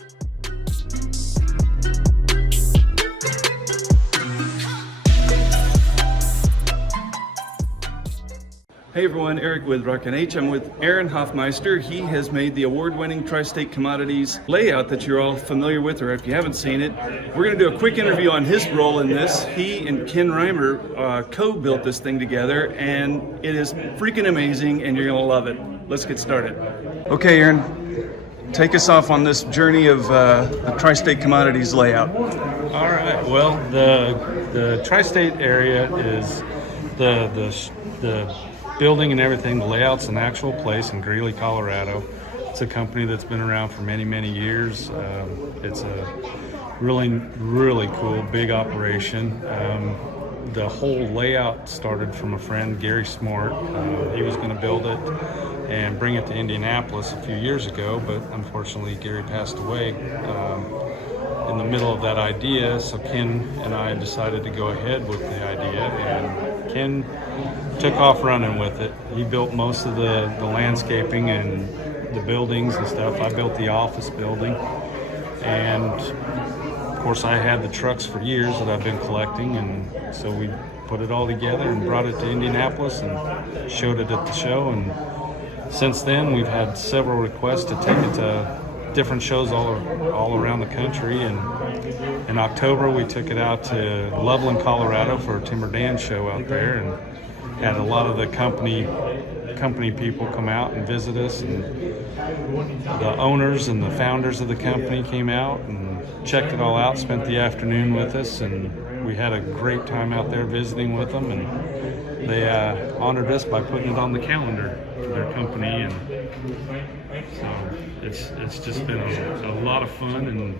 Hey everyone, Eric with Rockin H. I'm with Aaron Hoffmiester. He has made the award-winning Tri State Commodities layout that you're all familiar with, or if you haven't seen it. We're going to do a quick interview on his role in this. He and Ken Reimer co-built this thing together, and it is freaking amazing, and you're going to love it. Let's get started. Okay, Aaron, take us off on this journey of the Tri State Commodities layout. All right. Well, the Tri State area is the building and everything. The layout's an actual place in Greeley, Colorado. It's a company that's been around for many, many years. It's a really cool, big operation. The whole layout started from a friend, Gary Smart. He was going to build it and bring it to Indianapolis a few years ago, but unfortunately Gary passed away in the middle of that idea. So Ken and I decided to go ahead with the idea, and Ken took off running with it. He built most of the landscaping and the buildings and stuff. I built the office building, and of course I had the trucks for years that I've been collecting, and so we put it all together and brought it to Indianapolis and showed it at the show. And since then we've had several requests to take it to different shows all around the country, and in October we took it out to Loveland, Colorado for a Timber Dan show out there, and had a lot of the company people come out and visit us, and the owners and the founders of the company came out and checked it all out, spent the afternoon with us, and we had a great time out there visiting with them, and they honored us by putting it on the calendar for their company. And so it's just been a lot of fun, and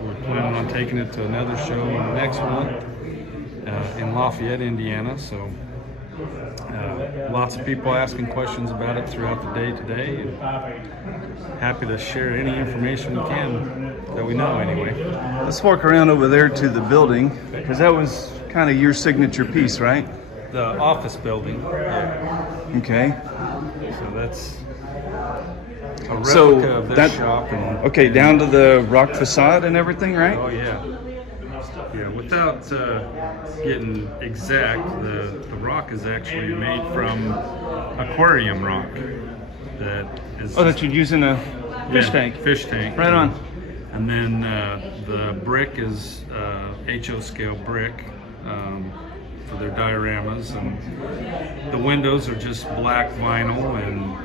we're planning on taking it to another show next month in Lafayette, Indiana. So lots of people asking questions about it throughout the day today, and happy to share any information we can that we know anyway. Let's walk around over there to the building, because that was kind of your signature piece, right? The office building. Yeah. Okay. So that's a replica of this shop. And, okay, down to the rock facade and everything, right? Oh yeah. Yeah, without getting exact, the rock is actually made from aquarium rock. That is. Oh, that you'd use in a fish tank. Fish tank. Right on. And then the brick is HO scale brick for their dioramas, and the windows are just black vinyl. And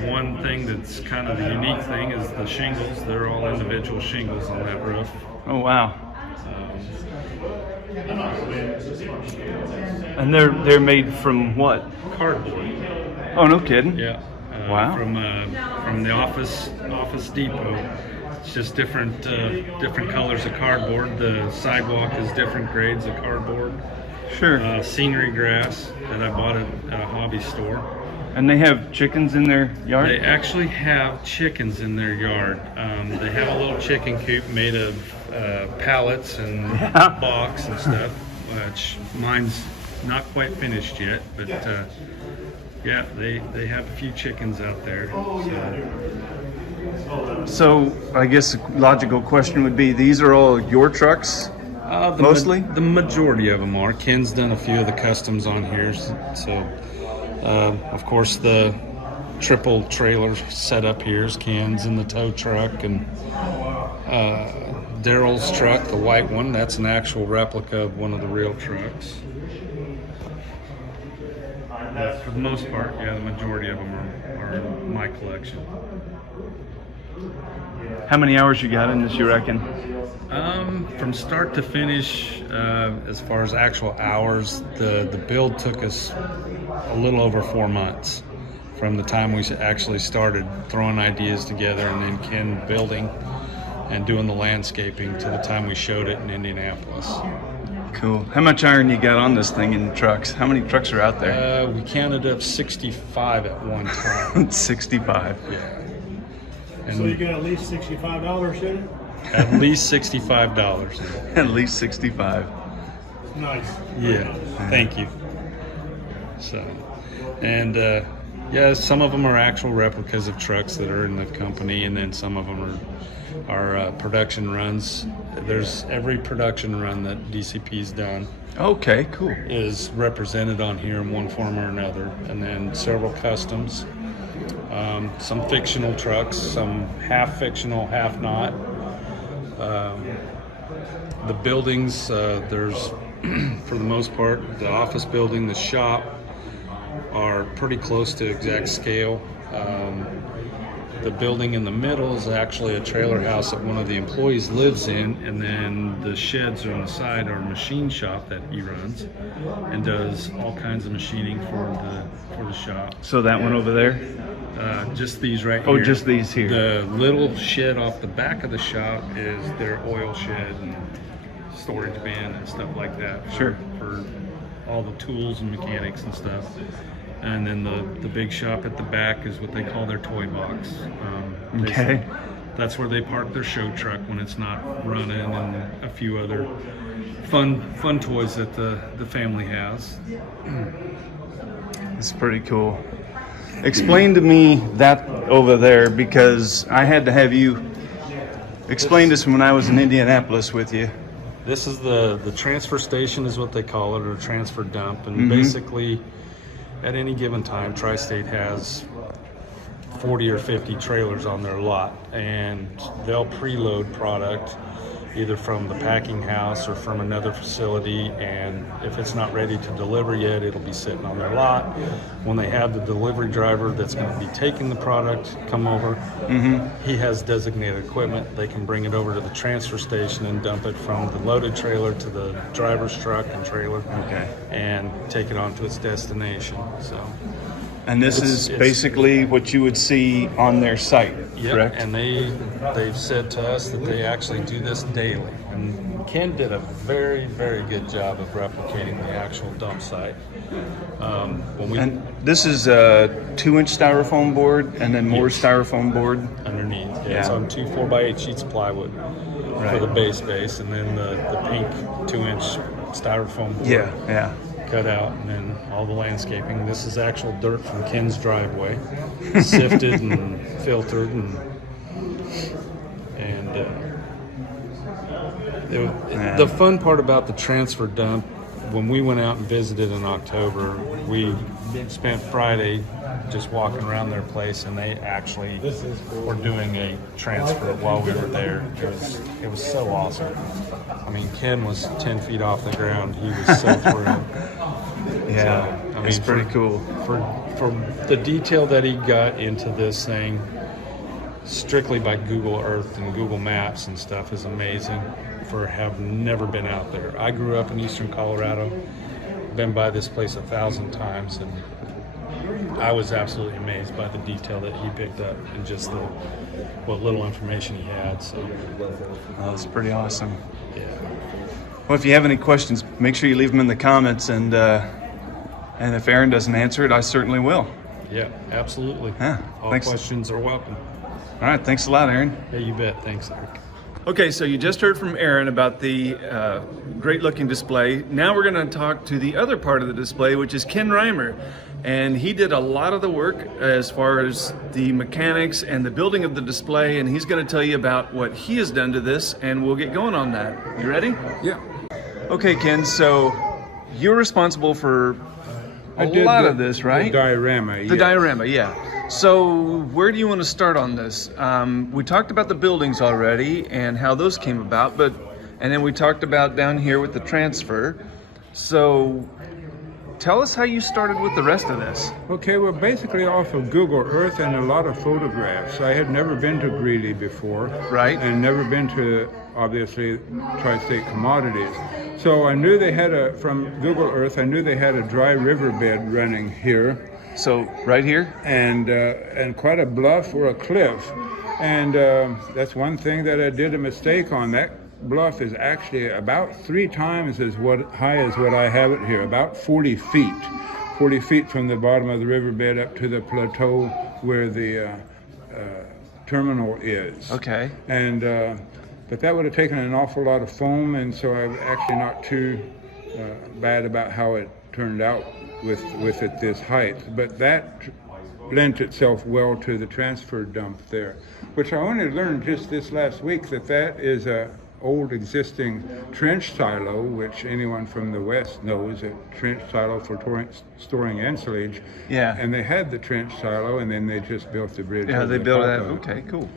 the one thing that's kind of the unique thing is the shingles. They're all individual shingles on that roof. Oh wow! And they're made from what? Cardboard. Oh, no kidding. Yeah. Wow. From the Office Depot. It's just different colors of cardboard. The sidewalk is different grades of cardboard. Sure. Scenery grass that I bought at a hobby store. And they have chickens in their yard? They actually have chickens in their yard. They have a little chicken coop made of pallets and box and stuff, which mine's not quite finished yet, but yeah, they have a few chickens out there. So I guess a logical question would be, these are all your trucks? Mostly? The majority of them are. Ken's done a few of the customs on here, so of course the triple trailer setup here is Ken's, and the tow truck, and Daryl's truck, the white one, that's an actual replica of one of the real trucks. But for the most part, yeah, the majority of them are my collection. How many hours you got in this, you reckon? From start to finish, as far as actual hours, the build took us a little over 4 months from the time we actually started throwing ideas together, and then Ken building and doing the landscaping to the time we showed it in Indianapolis. Cool. How much iron you got on this thing in the trucks? How many trucks are out there? We counted up 65 at one time. 65. Yeah. And so you got at least $65 in it? At least $65. At least 65. Nice. Yeah. Thank you. So, and Yeah, some of them are actual replicas of trucks that are in the company, and then some of them are production runs. There's every production run that DCP's done Okay, cool. is represented on here in one form or another, and then several customs, some fictional trucks, some half fictional, half not. The buildings, there's for the most part, the office building, the shop are pretty close to exact scale. The building in the middle is actually a trailer house that one of the employees lives in, and then the sheds on the side are a machine shop that he runs and does all kinds of machining for the shop. So that one over there? Just these right Oh, here. just these here. The little shed off the back of the shop is their oil shed and storage bin and stuff like that. Sure. For all the tools and mechanics and stuff. And then the big shop at the back is what they call their toy box. Okay. That's where they park their show truck when it's not running, and a few other fun toys that the family has. It's pretty cool. Explain to me that over there, because I had to have you explain this when I was in Indianapolis with you. This is the transfer station is what they call it, or transfer dump, and basically at any given time, Tri State has 40 or 50 trailers on their lot, and they'll preload product either from the packing house or from another facility, and if it's not ready to deliver yet, it'll be sitting on their lot. When they have the delivery driver that's going to be taking the product come over, he has designated equipment. They can bring it over to the transfer station and dump it from the loaded trailer to the driver's truck and trailer, and take it on to its destination. So. And this is basically what you would see on their site, correct? And they've said to us that they actually do this daily. And Ken did a very, very good job of replicating the actual dump site. And this is a 2-inch styrofoam board, and then more styrofoam board underneath. It's on 2 4x8 sheets of plywood for the base, and then the pink 2-inch styrofoam board. Cut out, and then all the landscaping. This is actual dirt from Ken's driveway, sifted and filtered, and the fun part about the transfer dump, when we went out and visited in October, we spent Friday just walking around their place, and they actually were doing a transfer while we were there. It was so awesome. I mean, Ken was 10 feet off the ground. He was so thrilled. It's pretty cool. For the detail that he got into this thing, strictly by Google Earth and Google Maps and stuff, is amazing. For have never been out there. I grew up in eastern Colorado, been by this place 1,000 times, and I was absolutely amazed by the detail that he picked up and just what little information he had. So that was pretty awesome. Yeah. Well, if you have any questions, make sure you leave them in the comments, and if Aaron doesn't answer it, I certainly will. Yeah, absolutely. All Thanks. questions are welcome. All right, thanks a lot, Aaron. Hey, you bet. Thanks, Eric. Okay, so you just heard from Aaron about the great-looking display. Now we're going to talk to the other part of the display, which is Ken Reimer. And he did a lot of the work as far as the mechanics and the building of the display, and he's going to tell you about what he has done to this, and we'll get going on that. You ready? Yeah. Okay, Ken, so you're responsible for a lot of this, right? The diorama. The diorama, yeah. So where do you want to start on this? We talked about the buildings already and how those came about, and then we talked about down here with the transfer. So tell us how you started with the rest of this. Okay, well, basically off of Google Earth and a lot of photographs. I had never been to Greeley before. Right. And never been to, obviously, Tri State Commodities. So I knew they had from Google Earth, I knew they had a dry riverbed running here. So right here? And quite a bluff or a cliff. And that's one thing that I did a mistake on. That bluff is actually about 3 times as high as what I have it here, about 40 feet. 40 feet from the bottom of the riverbed up to the plateau where the terminal is. Okay. And but that would have taken an awful lot of foam, and so I'm actually not too bad about how it turned out with it this height. But that lent itself well to the transfer dump there, which I only learned just this last week that is a old existing trench silo, which anyone from the West knows, a trench silo for storing ensilage. Yeah. And they had the trench silo, and then they just built the bridge. Yeah, over they the built top that. of it. Okay, cool.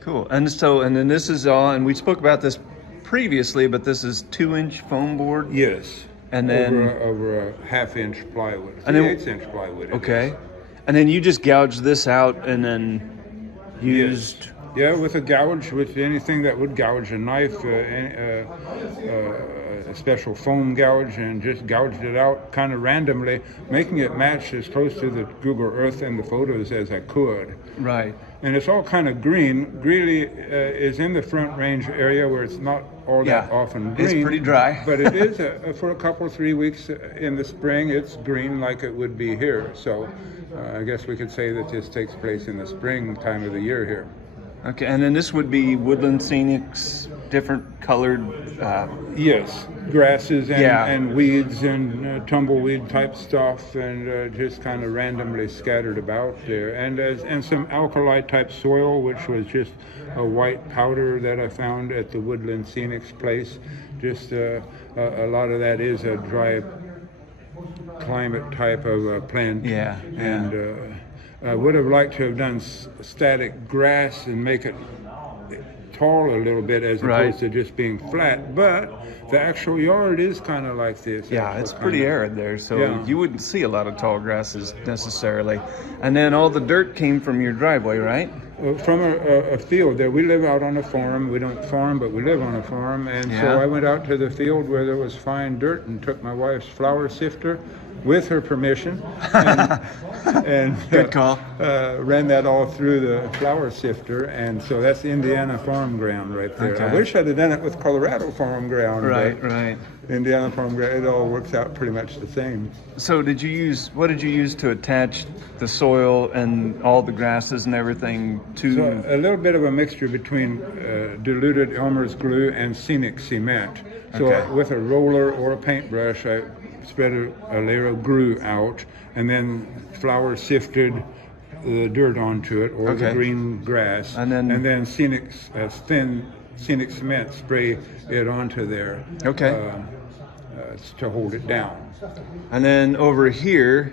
Cool. And then this is all, and we spoke about this previously, but this is 2-inch foam board. Yes. And then over a 1/2-inch plywood, And then- 3/8-inch plywood. it Okay. is. And then you just gouged this out and then used. Yeah, with a gouge, with anything that would gouge, a knife, a special foam gouge, and just gouged it out kind of randomly, making it match as close to the Google Earth and the photos as I could. Right. And it's all kind of green. Greeley is in the Front Range area where it's not all that often green. It's pretty dry. But it is for a couple, 3 weeks in the spring, it's green like it would be here. So I guess we could say that this takes place in the spring time of the year here. Okay, and then this would be woodland scenics, different colored. Yes, grasses and, Yeah. and weeds and tumbleweed type stuff, and just kind of randomly scattered about there, and some alkali type soil, which was just a white powder that I found at the Woodland Scenics place. Just a lot of that is a dry climate type of plant. Yeah, And I would have liked to have done static grass and make it tall a little bit as Right. opposed to just being flat, but the actual yard is kind of like this. Yeah, actual it's kind pretty of- arid there, so Yeah. you wouldn't see a lot of tall grasses necessarily. And then all the dirt came from your driveway, right? From a field there. We live out on a farm. We don't farm, but we live on a farm. And Yeah. so I went out to the field where there was fine dirt and took my wife's flour sifter with her permission and Good call. ran that all through the flour sifter. And so that's Indiana farm ground right there. I Okay. wish I'd have done it with Colorado farm ground. Right, but right. Indiana farm ground, it all works out pretty much the same. So what did you use to attach the soil and all the grasses and everything to? So a little bit of a mixture between diluted Elmer's glue and scenic cement. So Okay. with a roller or a paintbrush, I spread a layer of glue out, and then flour sifted the dirt onto it, or the Okay. green grass, And then- thin scenic cement, spray it onto there. Okay. To hold it down. And then over here,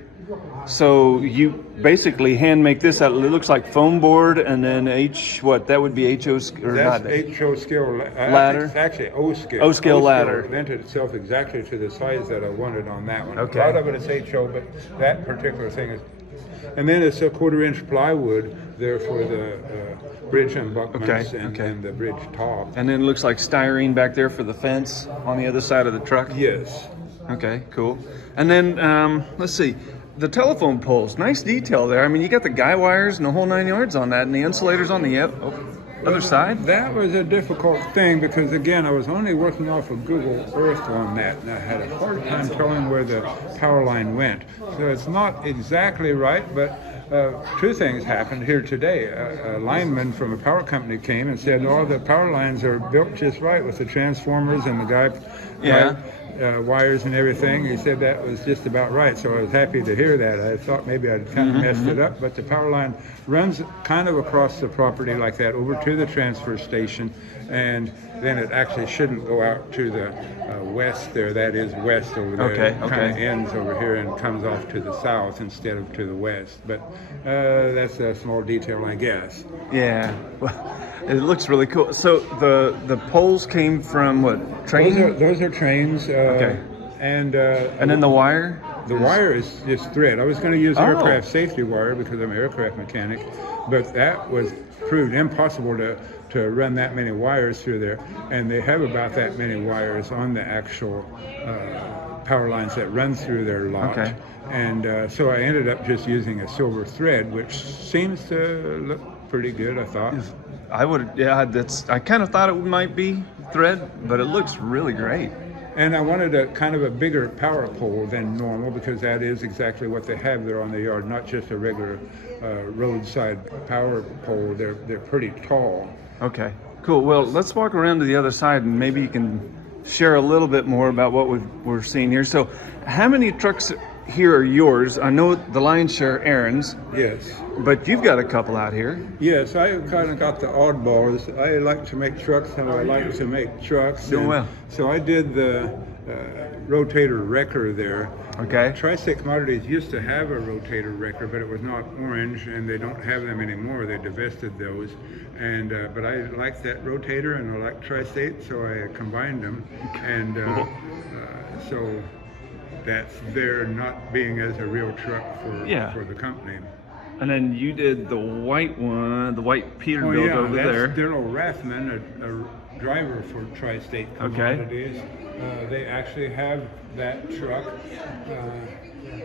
so you basically hand make this out. It looks like foam board, and then that would be HO or That's not? HO scale Ladder? It's actually O scale. O scale ladder. Lent itself exactly to the size that I wanted on that one. Okay. A lot of it is HO, but that particular thing is. And then it's a 1/4-inch plywood there for the bridge abutments Okay, okay. and the bridge top. And then it looks like styrene back there for the fence on the other side of the truck. Yes. Okay, cool. And then let's see, the telephone poles. Nice detail there. I mean, you got the guy wires and the whole 9 yards on that, and the insulators on the other side. That was a difficult thing because, again, I was only working off of Google Earth on that, and I had a hard time telling where the power line went. So it's not exactly right, but two things happened here today. A lineman from a power company came and said, "Oh, the power lines are built just right with the transformers and the Yeah. wires and everything." He said that was just about right, so I was happy to hear that. I thought maybe I'd kind of messed it up, but the power line runs kind of across the property like that over to the transfer station, and then it actually shouldn't go out to the west there. That is west over there. Okay, It kind of okay. ends over here and comes off to the south instead of to the west. But that's a small detail, I guess. Yeah. Well, it looks really cool. So the poles came from what? Train? Those are trains. Okay. And And then the wire? the wire is just thread. I was going to use Oh. aircraft safety wire because I'm an aircraft mechanic, but that was proved impossible to run that many wires through there. And they have about that many wires on the actual power lines that run through their lot. Okay. And so I ended up just using a silver thread, which seems to look pretty good, I thought. I kind of thought it might be thread, but it looks really great. And I wanted a kind of a bigger power pole than normal because that is exactly what they have there on the yard, not just a regular roadside power pole. They're pretty tall. Okay, cool. Well, let's walk around to the other side and maybe you can share a little bit more about what we're seeing here. So how many trucks here are yours. I know the lion's share are Aaron's, Yes. but you've got a couple out here. Yes, I kind of got the oddballs. I like to make trucks, and I like to make trucks. Doing and well. So I did the rotator wrecker there. Okay. Tri State Commodities used to have a rotator wrecker, but it was not orange, and they don't have them anymore. They divested those. And but I like that rotator, and I like Tri State, so I combined them. And so that's their not being as a real truck for the company. And then you did the white one, the white Peterbilt over that's there. Daryl Rathman, a driver for Tri State Commodities. They actually have that truck.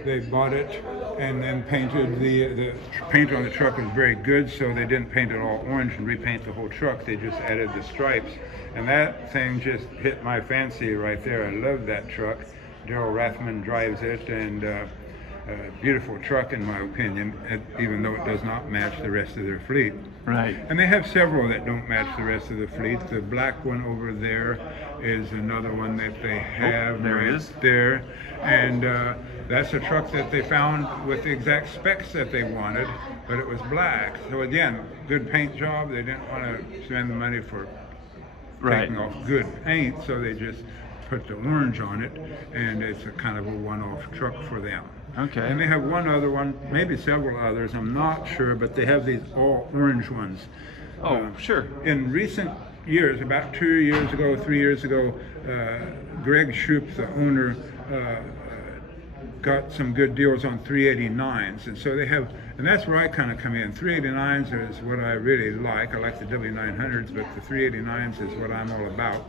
They bought it and then painted the paint on the truck was very good, so they didn't paint it all orange and repaint the whole truck. They just added the stripes, and that thing just hit my fancy right there. I love that truck. Daryl Rathman drives it, and beautiful truck in my opinion, even though it does not match the rest of their fleet. Right. And they have several that don't match the rest of the fleet. The black one over there is another one that they have there. And that's a truck that they found with the exact specs that they wanted, but it was black. So again, good paint job. They didn't want to spend the money for taking off good paint, so they just put the orange on it, and it's a kind of a one-off truck for them. Okay. And they have one other one, maybe several others, I'm not sure, but they have these all orange ones. Oh, sure. In recent years, about 2 years ago, 3 years ago, Greg Shoup, the owner, got some good deals on 389s, and so they have, and that's where I kind of come in. 389s is what I really like. I like the W900s, but the 389s is what I'm all about.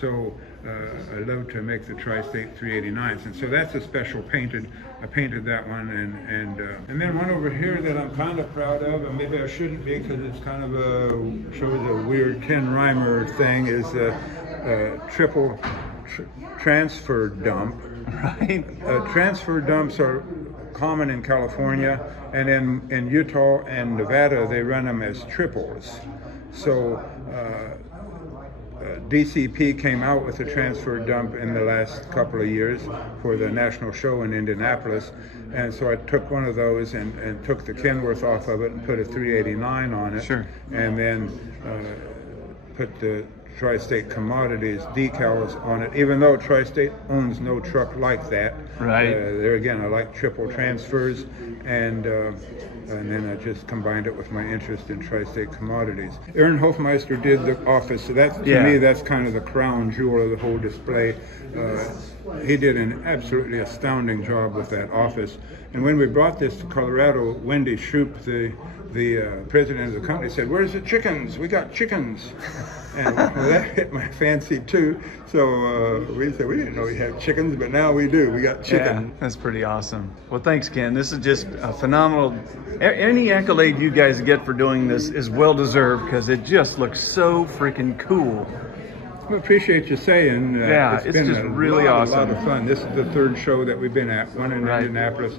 So I love to make the Tri State 389s, and so that's a special painted. I painted that one, and then one over here that I'm kind of proud of, and maybe I shouldn't be because it's kind of shows a weird Ken Reimer thing, is a triple transfer dump. Right. Transfer dumps are common in California, and in Utah and Nevada they run them as triples. So DCP came out with a transfer dump in the last couple of years for the national show in Indianapolis, and so I took one of those and took the Kenworth off of it and put a 389 on it. Sure. And then put the Tri State Commodities decals on it, even though Tri State owns no truck like that. Right. There again, I like triple transfers, and then I just combined it with my interest in Tri State Commodities. Aaron Hoffmiester did the office, so that's to me that's kind of the crown jewel of the whole display. He did an absolutely astounding job with that office. And when we brought this to Colorado, Wendy Shoup, the president of the company, said, "Where's the chickens? We got chickens." And that hit my fancy too. So we said, we didn't know we had chickens, but now we do. We got chicken. Yeah, that's pretty awesome. Well, thanks, Ken. This is just a phenomenal. Any accolade you guys get for doing this is well deserved because it just looks so freaking cool. I appreciate you saying. It's been just really awesome. A lot of fun. This is the third show that we've been at. One in Indianapolis,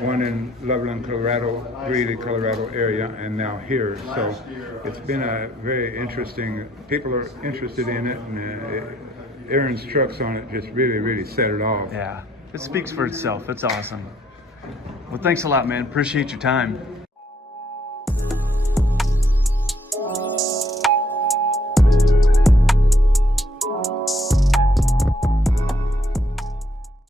one in Loveland, Colorado, Greeley, Colorado area, and now here. So it's been a very interesting. People are interested in it, and Aaron's trucks on it just really, really set it off. Yeah, it speaks for itself. It's awesome. Well, thanks a lot, man. Appreciate your time.